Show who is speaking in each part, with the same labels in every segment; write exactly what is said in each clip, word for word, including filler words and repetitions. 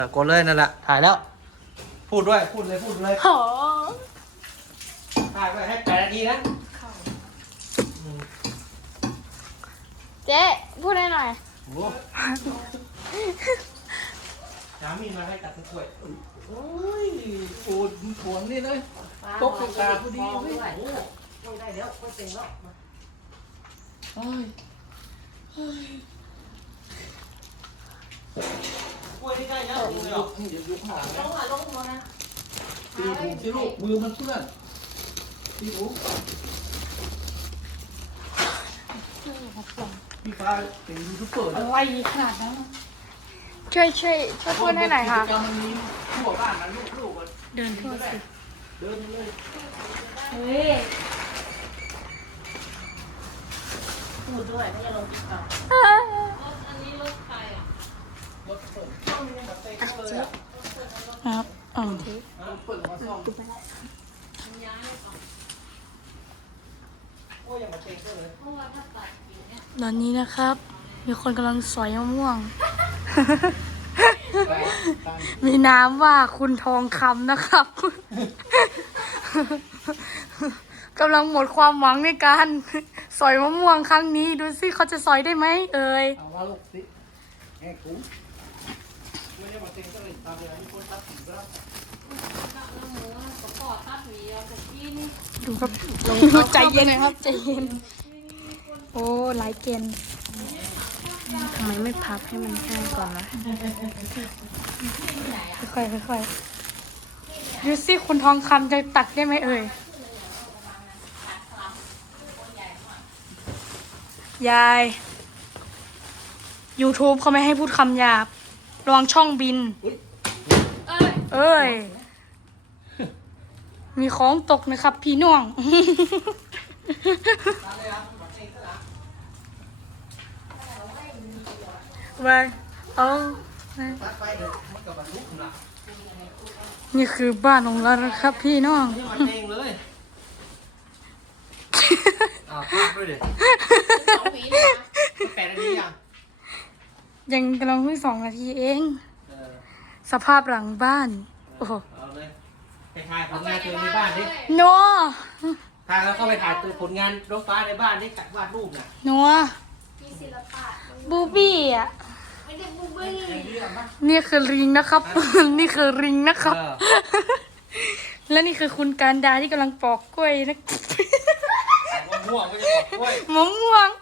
Speaker 1: กดเลยนั่นแหละถ่ายแล้วพูดด้วยพูดเลยพูดเลย
Speaker 2: โห
Speaker 1: ถ่ายไปให้แปดนาทีนะ
Speaker 2: เจ๊พูดได้หน่อย
Speaker 1: โอ้สามีมาให้ตัดกล้วยโอ้ยโอ้ยผวงนี่เลยตกตาพอดีเฮ้ยไม่ได้แล้วไม่เต็งแล้วโอ้ยกล้วยนี่ใกล้แล้วเดี๋ยวเดี๋ยวยุบข้างหลัง
Speaker 2: ลงอ่ะลงหัวนะ
Speaker 1: ตีหูที่ลูกมือมันเพื่อนตีหูพี่ฟ้าเป็นยูทูบเบอร์
Speaker 2: อะไรขนาดนั้นช่วยช่วยช่วยพูดได้หน่อยค่ะ
Speaker 1: กิจกรรมมันมีทั่วบ้านนะลูกๆ
Speaker 2: เดินทั่วสิ
Speaker 1: เดินเลย
Speaker 2: เฮ้ย
Speaker 3: พูดด้วยไม่ใช่ลงติ๊กต็อก
Speaker 2: อันนี้รถใครอ่ะ
Speaker 1: รถเปิดช่องนี้แบบเต็มเลยอ่ะ
Speaker 2: ครับอ๋อ
Speaker 1: เปิดมาซ่อมโอ้ยยังมาเต็มเลย
Speaker 2: ตอนนี้นะครับ มีคนกำลังสอยมะม่วง มีน้ำว่าคุณทองคำนะครับ กำลังหมดความหวังในการสอยมะม่วงครั้งนี้ดูสิเขาจะสอยได้ไหมเอ่ย
Speaker 1: เอาว่าลูกสิแง่คุ้มไม่ได้มาเต็มก็เลยตามอย่างที่คนตัดสินแล้ว
Speaker 2: ดูครับใจเย็นครับใจเย็นโอ้หลายเกณฑ์ทำไมไม่พับให้มันแห้งก่อนวะค่อยๆค่อยๆดูสิคุณทองคำจะตัดได้ไหมเอ่ยยาย YouTube เขาไม่ให้พูดคำหยาบระวังช่องบิน เอ้ย มีของตกนะครับพี่น้อง ไปเอานี่คือบ้านของเรานะครับพี่น้อง
Speaker 1: นี่มาเองเลยอ้าวพากด้วยเด็แปดนาทียัง
Speaker 2: ยังกำลังเพิ่งสองนาทีเอง
Speaker 1: เออ
Speaker 2: สภาพหลังบ้าน โอ้โห
Speaker 1: เอาเลยไปถ่ายผลงานตัวในบ้านดิ
Speaker 2: นัว
Speaker 1: ถ่ายแล้วเข้าไปถ่ายตัวผลงานน้องฟ้าในบ้านนี่จัดวาดรูปน่ะ
Speaker 2: นัวบูบี้อ่ะ
Speaker 3: ไม่ได้บูบี้
Speaker 1: อย่างนี้อ่ะมั้ย
Speaker 2: นี่คือริงนะครับ นี่คือริงนะครับ
Speaker 1: เออ
Speaker 2: และนี่คือคุณการดาที่กำลังปอกกล้วยนะ
Speaker 1: มะม่วงไม่ใช่ปอกกล้วย
Speaker 2: มะม่วง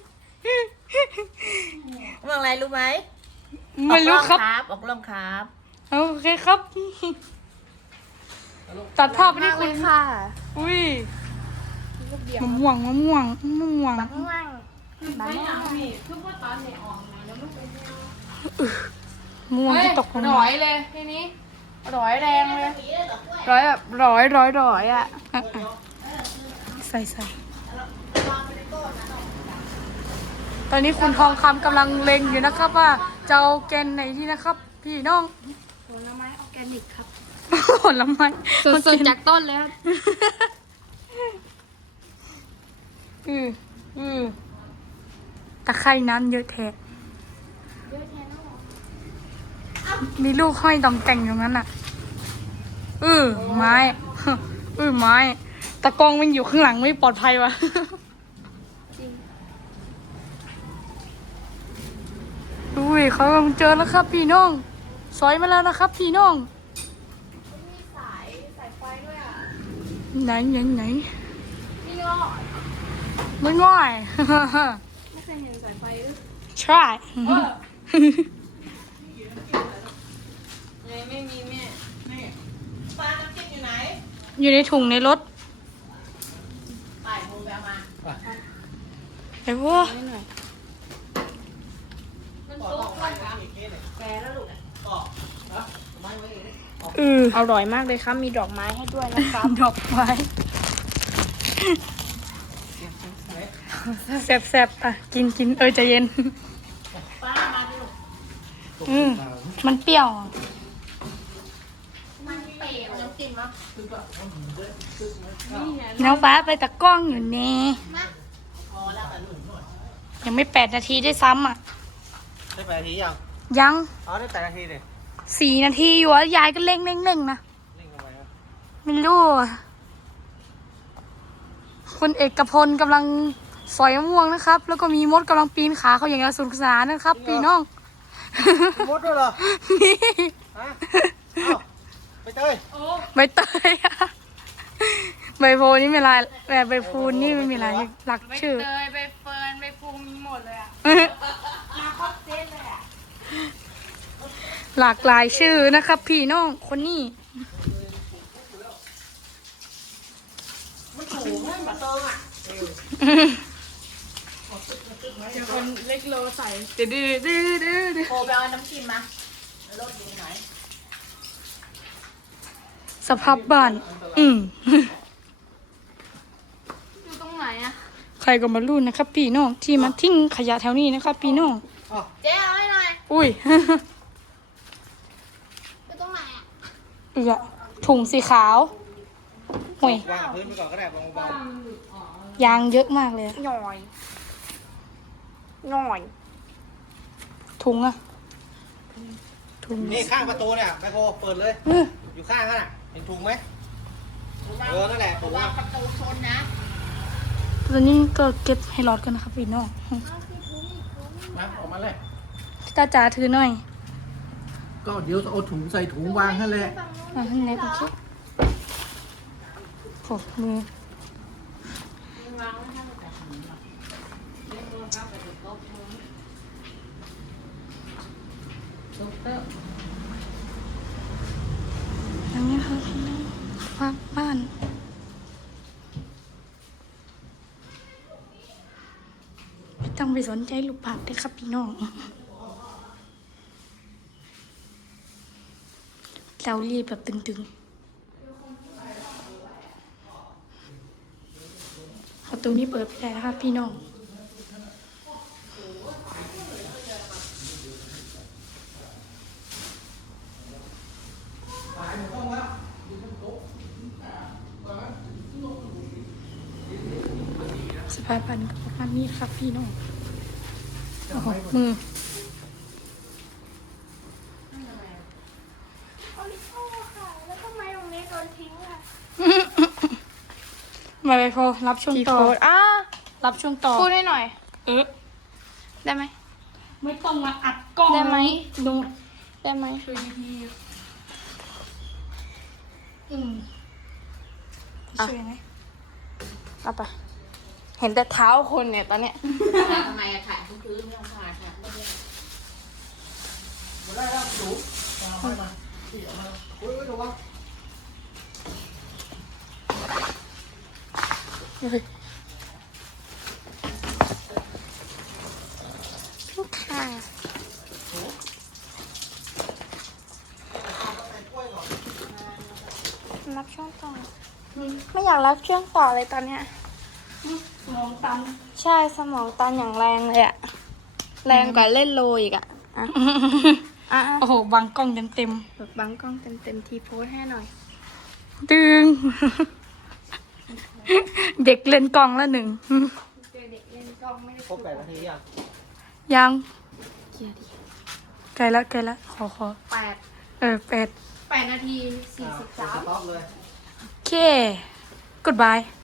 Speaker 3: เรื่องอะไรรู้ไหม
Speaker 2: ไม่รู้ครับ
Speaker 3: ออกกล้องครับ
Speaker 2: โอเคครับ ตัดภาพไปที่คุณค่ะ อุ้ยมะม่วงมะม่วงมะม่วง
Speaker 3: ข้างล่าง
Speaker 2: มะม่วงที่ตกลง
Speaker 4: ร้
Speaker 2: มา
Speaker 4: อยเลยทีนี้ร้อยแรงเลยร้อยแบบร้อยร้อยร้อยอ่ะ
Speaker 2: อ่ะอ่ะใส่ใส่ตอนนี้คุณทองคำกำลังเล็งอยู่นะครับว่าจะเอาแกนไหนที่นะครับ พี่น้อง
Speaker 4: ผลไม้ออร์แกนิกครับ
Speaker 2: ผลไม้
Speaker 4: สดๆจากต้นเลยครับ
Speaker 2: อืออือตะไคร่น้ำเยอะแท้มีลูกห้อยตองแต่งอยู่งั้นอ่ะอือไม้ อือไม้ตะกองมันอยู่ข้างหลังไม่ปลอดภัยวะอุ้ยเขากำลังเจอแล้วครับพี่น้องสอยมาแล้วนะครับ พี่น้องไหนไหนไหน
Speaker 4: นี่ก็
Speaker 2: ไม่ง่อย
Speaker 4: ไม่เคยเห็นสายไฟด้วย
Speaker 2: ใช่
Speaker 4: เลยไม่มีแม่
Speaker 3: ปลาน้ำจิ้มอยู่ไหน
Speaker 2: อยู่ในถุงในรถ
Speaker 3: ไปมึงไปเอามา
Speaker 2: ไอ้พวก
Speaker 4: ไม่หน่อย
Speaker 3: มันซุกไว้แกแล้วลูก
Speaker 2: เออ
Speaker 4: อร่อยมากเลยครับมีดอกไม้ให้ด้วยนะครับ
Speaker 2: ดอกไม้แสบๆอ่ะกินกินเออใจเย็น
Speaker 3: ปลามาดิลูก
Speaker 2: อืมมันเปรี้ยว
Speaker 3: มันเปรี้ยวน้ำจิ้มมั้ง
Speaker 2: น้องฟ้าไปตะกล้องอยู่แน่
Speaker 3: พอแล้วแต่ลูก
Speaker 2: ยังไม่แปดนาทีได้วยซ้ำอ่ะ
Speaker 1: ได้แปดนาทียัง
Speaker 2: ยัง
Speaker 1: อ๋อได้แปดนาทีเลย
Speaker 2: สี่นาทีอยู่อะยายก็เร่งเร่งเร่งนะ
Speaker 1: เล่นทำไมครับ
Speaker 2: ไม่รู้อะคุณเอกพลกำลังสอยมะม่วงนะครับ แล้วก็มีมดกำลังปีนขาเขาอย่างสนุกสนานนะครับพี่น้อง
Speaker 1: มดด้วยเหรอ
Speaker 2: นี่
Speaker 1: ฮะเอ้าไปเตย
Speaker 2: ใบเตยอะใบโพนี่ไม่ลายแต่ใบพูนนี่ไม่มีลายหลัก
Speaker 4: ใบ
Speaker 2: ชื่อ
Speaker 4: เตยใบเฟิร์นใบภูมิมีหมดเลยอ่ะมาครบเซตเลยอ่ะ
Speaker 2: หลากหลายชื่อนะครับ พี่น้องคนนี้
Speaker 3: มันสูงเลยมาเติงอ่ะ
Speaker 4: เดี๋ยวคนเล็กโลใส่
Speaker 2: ดื้อดื้อดื้อดื้อดื้อ
Speaker 3: โคไปเอาน้ำจิ้มมาแล้วรถดีหน่อย
Speaker 2: สภาพบ้าน อืม
Speaker 4: อยู่ตรงไหนอ่ะ
Speaker 2: ใครก็มารุ่นนะครับ พี่น้องที่มาทิ้งขยะแถวนี้นะครับ พี่น้อง
Speaker 4: เจ๊เอาให้หน่อย
Speaker 2: อุ้ย
Speaker 4: อยู่ตรงไหนอ่ะ
Speaker 2: เอือถุงสีขาวห่วย
Speaker 1: วางพื้นไปก่อนก็ได้เบาย
Speaker 2: างเยอะมากเลยอะ
Speaker 4: หน่อยหน่อย
Speaker 2: ถุงอะถุง
Speaker 1: ๆนี่ข้างประตูเนี่ยไมโครเปิดเลย
Speaker 2: เออ
Speaker 1: อยู่ข้างนั่นน่ะเห็นถุงไหมเออนั่นแหละถุง
Speaker 3: วา
Speaker 1: อะ
Speaker 3: งประตูชนนะ
Speaker 2: ตอนนี้ก็เก็บให้รอดกันนะครับ พี่น้อง
Speaker 1: นะออกมาเลย
Speaker 2: ตาจ๋าถือหน่อย
Speaker 1: ก็เดี๋ยวเอาถุงใส่ถุงวางให้แหละ
Speaker 2: มาข้างในโอเคโอ้มือ
Speaker 3: วางไว้ให้มันแต่ถุงหรอกเล่นมือเข้าไปถึงโต๊ะมือโต๊ะเตอร์
Speaker 2: อย่างนี้ครับพี่น้องฝากบ้านไม่ต้องไปสนใจลูกผักเลยครับพี่น้องเรารีบแบบตึงๆประตูนี้เปิดไม่ได้นะครับพี่น้องสภาพบ้านก็ประมาณนี้ครับพี่น้องโอ้โหมือ
Speaker 4: โอริโอ้ค่ะ แล้วทำไมตรงนี้โดนทิ้งล่ะ
Speaker 2: มาไปพอรับช่วงต่อ
Speaker 4: อ่ะ
Speaker 2: รับช่วงต่อ
Speaker 4: พูดให้หน่อย
Speaker 2: เออ
Speaker 4: ได้ไหม
Speaker 2: ไม่ต้องมาอัดกล้อง
Speaker 4: ได้ไหม
Speaker 2: ดู
Speaker 4: ได้ไหม
Speaker 2: ช่วยดีๆอืมช่วยไหม
Speaker 4: เอาไป เห็นแต่เท้าคนเนี่ยตอนเนี้ย
Speaker 3: ทำไมอะถ่ายทุกคืนไม่ต้องถ่ายถ่ายไม่ได้
Speaker 1: มาได้แล้วถุงเอาให้มาที่เอามาอุ้ยอุ้ยระวัง
Speaker 4: ลูกค่ะรับช่วงต่ออืมไม่อยากรับช่วงต่อเลยตอนเนี้ย
Speaker 2: สมองตัน
Speaker 4: ใช่สมองตันอย่างแรงเลยอะแรงกว่าเล่นโลอีกอะอ่ะอ่ะ
Speaker 2: โอ้โหบังกล้องเต็ม
Speaker 4: แบบบังกล้องเต็มเต็มๆทีโพสให้หน่อย
Speaker 2: ๆดึง เด็กเล่นกล้องละหนึ่ง
Speaker 4: เจอเด็กเล่นกล้องไม่ได้
Speaker 1: ครบแปดนาทียัง
Speaker 2: ยัง
Speaker 4: เกียร์ดิ
Speaker 2: ไกลละไกลละขอขอ
Speaker 4: แปด
Speaker 2: เออเป็ด
Speaker 4: แปดนาทีสี่สิบสาม
Speaker 1: ต็อปเลย
Speaker 2: โอเค goodbye